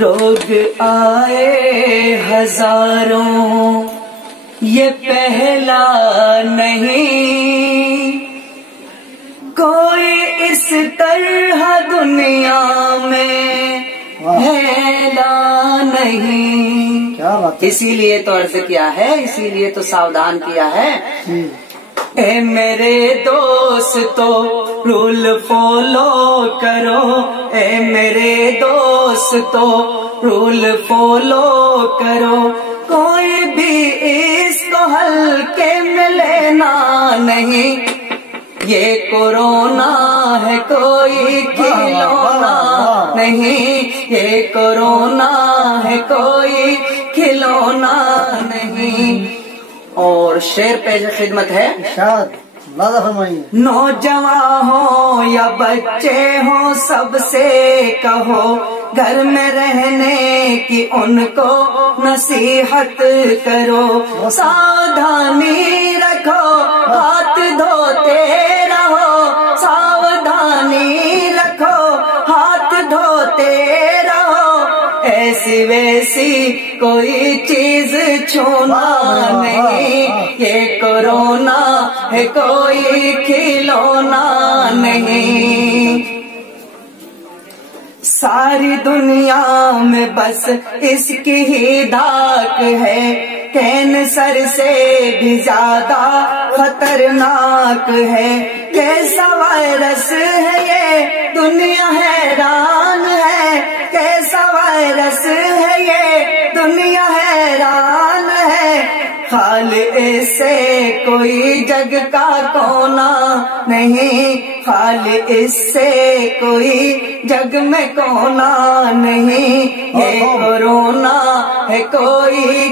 روگ آئے ہزاروں یہ پہلا نہیں، کوئی اس طرح دنیا میں پھیلا نہیں۔ اسی لیے تو عرض کیا ہے، اسی لیے تو ساودھان کیا ہے، اے میرے دوستو رول فالو کرو، اے میرے دوستو رول فالو کرو، کوئی بھی اس کو ہلکے میں لینا نہیں، یہ کورونا ہے کوئی کھلونا نہیں، یہ کورونا ہے کوئی کھلونا نہیں۔ اور شعر پیش خدمت ہے، نوجوان ہوں یا بچے ہوں سب سے کہو، گھر میں رہنے کی ان کو نصیحت کرو، ساودھانی رکھو ہاتھ دھوتے رہو، ساودھانی رکھو ہاتھ دھوتے رہو، ایسی ویسی کوئی چیز چھونا نہیں، یہ کورونا ہے کوئی کھلونا نہیں۔ ساری دنیا میں بس اس کی ہی دھاک ہے، کینسر سے بھی زیادہ خطرناک ہے، کیسا وائرس ہے یہ دنیا حیران ہے، کیسا وائرس ہے یہ دنیا حیران ہے، خالق سے کوئی جگ کا کونا نہیں، خالق سے کوئی جگ میں کونا نہیں، یہ کورونا ہے کوئی